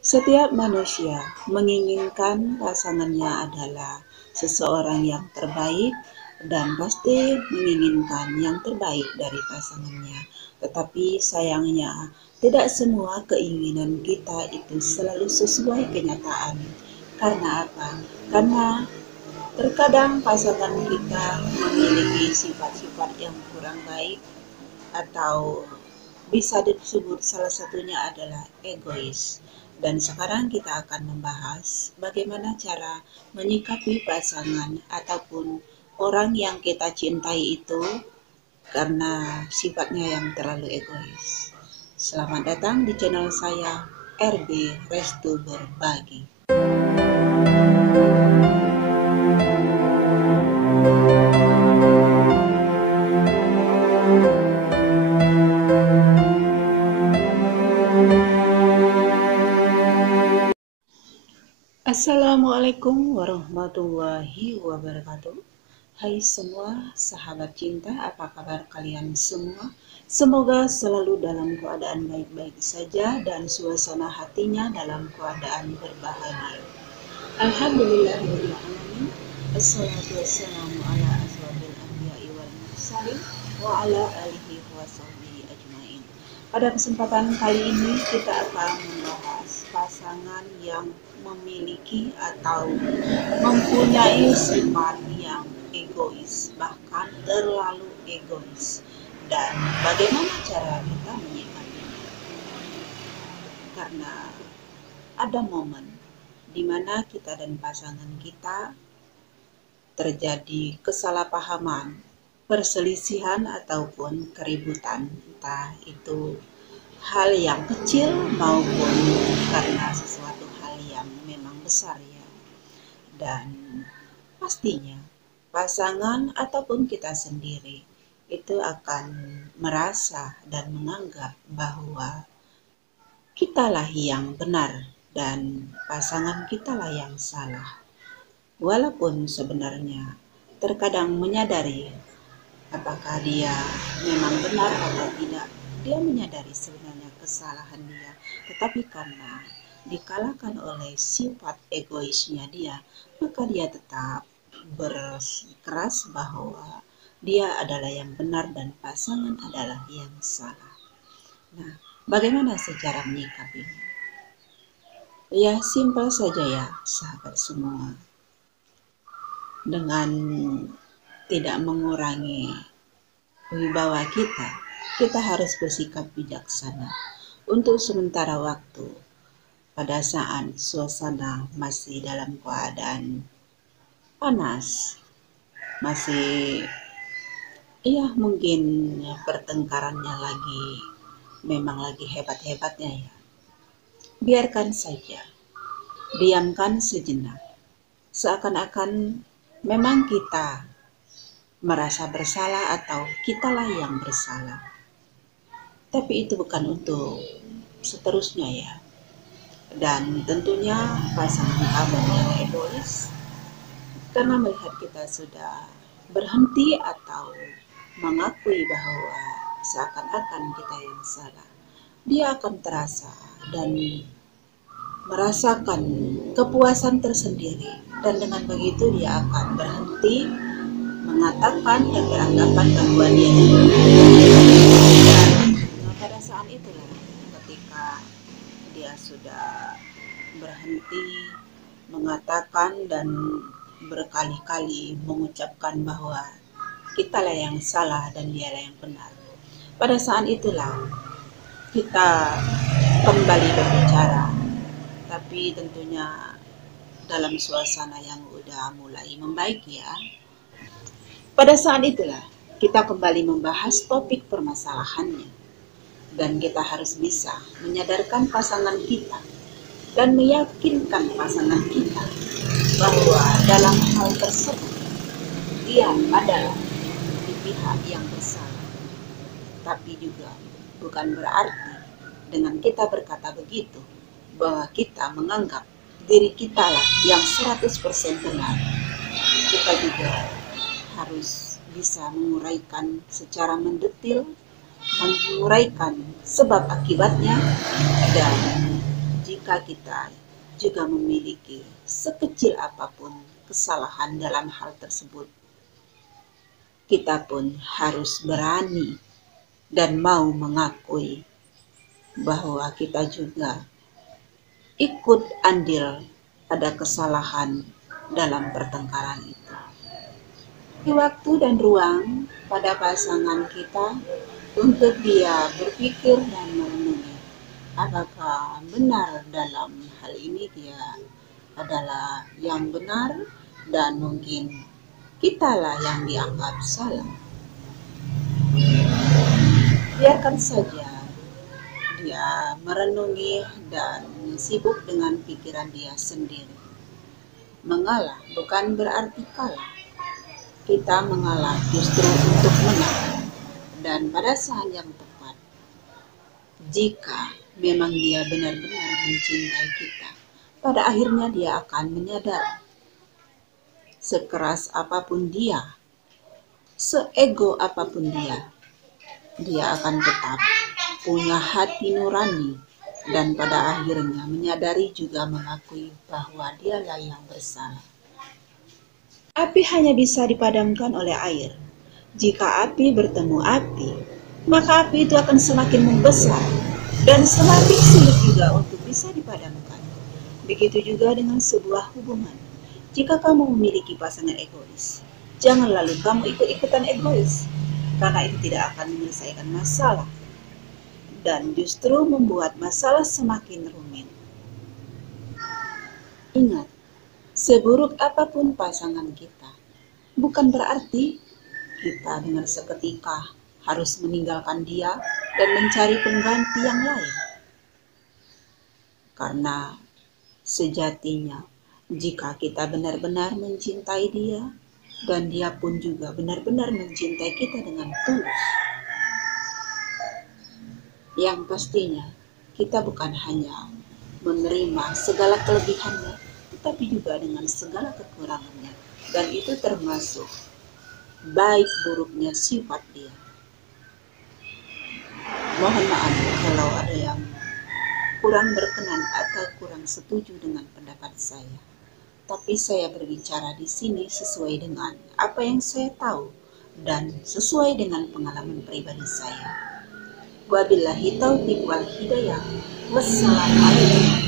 Setiap manusia menginginkan pasangannya adalah seseorang yang terbaik dan pasti menginginkan yang terbaik dari pasangannya. Tetapi sayangnya, tidak semua keinginan kita itu selalu sesuai kenyataan. Karena apa? Karena terkadang pasangan kita memiliki sifat-sifat yang kurang baik atau bisa disebut salah satunya adalah egois. Dan sekarang kita akan membahas bagaimana cara menyikapi pasangan ataupun orang yang kita cintai itu karena sifatnya yang terlalu egois. Selamat datang di channel saya, RB Restu Berbagi. Assalamualaikum warahmatullahi wabarakatuh. Hai semua sahabat cinta, apa kabar kalian semua? Semoga selalu dalam keadaan baik-baik saja dan suasana hatinya dalam keadaan berbahagia. Alhamdulillahirrahmanirrahim. Assalatu wassalamu ala asrofil anbiya'i wal mursalin wa ala alihi wa sahbihi ajmain. Pada kesempatan kali ini kita akan membahas pasangan yang memiliki atau mempunyai sifat yang egois, bahkan terlalu egois. Dan bagaimana cara kita menyikapinya? Karena ada momen di mana kita dan pasangan kita terjadi kesalahpahaman, perselisihan ataupun keributan, entah itu hal yang kecil maupun karena sesuatu hal yang memang besar ya. Dan pastinya pasangan ataupun kita sendiri itu akan merasa dan menganggap bahwa kitalah yang benar dan pasangan kitalah yang salah. Walaupun sebenarnya terkadang menyadari apakah dia memang benar atau tidak, dia menyadari sebenarnya kesalahan dia, tetapi karena dikalahkan oleh sifat egoisnya dia, maka dia tetap bersikeras bahwa dia adalah yang benar dan pasangan adalah yang salah. Nah, bagaimana secara menyikapinya? Ya, simpel saja ya, sahabat semua. Dengan tidak mengurangi wibawa kita, kita harus bersikap bijaksana untuk sementara waktu pada saat suasana masih dalam keadaan panas, masih mungkin pertengkarannya memang lagi hebat-hebatnya ya. Biarkan saja, diamkan sejenak, seakan-akan memang kita merasa bersalah atau kitalah yang bersalah. Tapi itu bukan untuk seterusnya ya. Dan tentunya pasangan kamu yang egois, karena melihat kita sudah berhenti atau mengakui bahwa seakan-akan kita yang salah, dia akan terasa dan merasakan kepuasan tersendiri, dan dengan begitu dia akan berhenti mengatakan dan beranggapan bahwa dia dan pada saat itulah ketika dia sudah berhenti mengatakan dan berkali-kali mengucapkan bahwa kitalah yang salah dan dialah yang benar. Pada saat itulah kita kembali berbicara, tapi tentunya dalam suasana yang udah mulai membaik ya. Pada saat itulah kita kembali membahas topik permasalahannya, dan kita harus bisa menyadarkan pasangan kita dan meyakinkan pasangan kita bahwa dalam hal tersebut dia adalah di pihak yang bersalah. Tapi juga bukan berarti dengan kita berkata begitu bahwa kita menganggap diri kita lah yang 100% benar. Kita juga harus bisa menguraikan secara mendetil, menguraikan sebab akibatnya, dan jika kita juga memiliki sekecil apapun kesalahan dalam hal tersebut, kita pun harus berani dan mau mengakui bahwa kita juga ikut andil ada kesalahan dalam pertengkaran itu. Di waktu dan ruang pada pasangan kita untuk dia berpikir dan merenungi apakah benar dalam hal ini dia adalah yang benar dan mungkin kitalah yang dianggap salah. Biarkan saja dia merenungi dan sibuk dengan pikiran dia sendiri. Mengalah bukan berarti kalah. Kita mengalah justru untuk menang. Dan pada saat yang tepat, jika memang dia benar-benar mencintai kita, pada akhirnya dia akan menyadari sekeras apapun dia, seego apapun dia akan tetap punya hati nurani dan pada akhirnya menyadari juga mengakui bahwa dialah yang bersalah. Api hanya bisa dipadamkan oleh air. Jika api bertemu api, maka api itu akan semakin membesar dan semakin sulit juga untuk bisa dipadamkan. Begitu juga dengan sebuah hubungan. Jika kamu memiliki pasangan egois, jangan lalu kamu ikut-ikutan egois, karena itu tidak akan menyelesaikan masalah dan justru membuat masalah semakin rumit. Ingat, seburuk apapun pasangan kita, bukan berarti kita dengan seketika harus meninggalkan dia dan mencari pengganti yang lain. Karena sejatinya, jika kita benar-benar mencintai dia, dan dia pun juga benar-benar mencintai kita dengan tulus, yang pastinya kita bukan hanya menerima segala kelebihannya, tetapi juga dengan segala kekurangannya. Dan itu termasuk baik buruknya sifat dia. Mohon maaf kalau ada yang kurang berkenan atau kurang setuju dengan pendapat saya. Tapi saya berbicara di sini sesuai dengan apa yang saya tahu dan sesuai dengan pengalaman pribadi saya. Wabillahi taufiq wal hidayah. Wassalamualaikum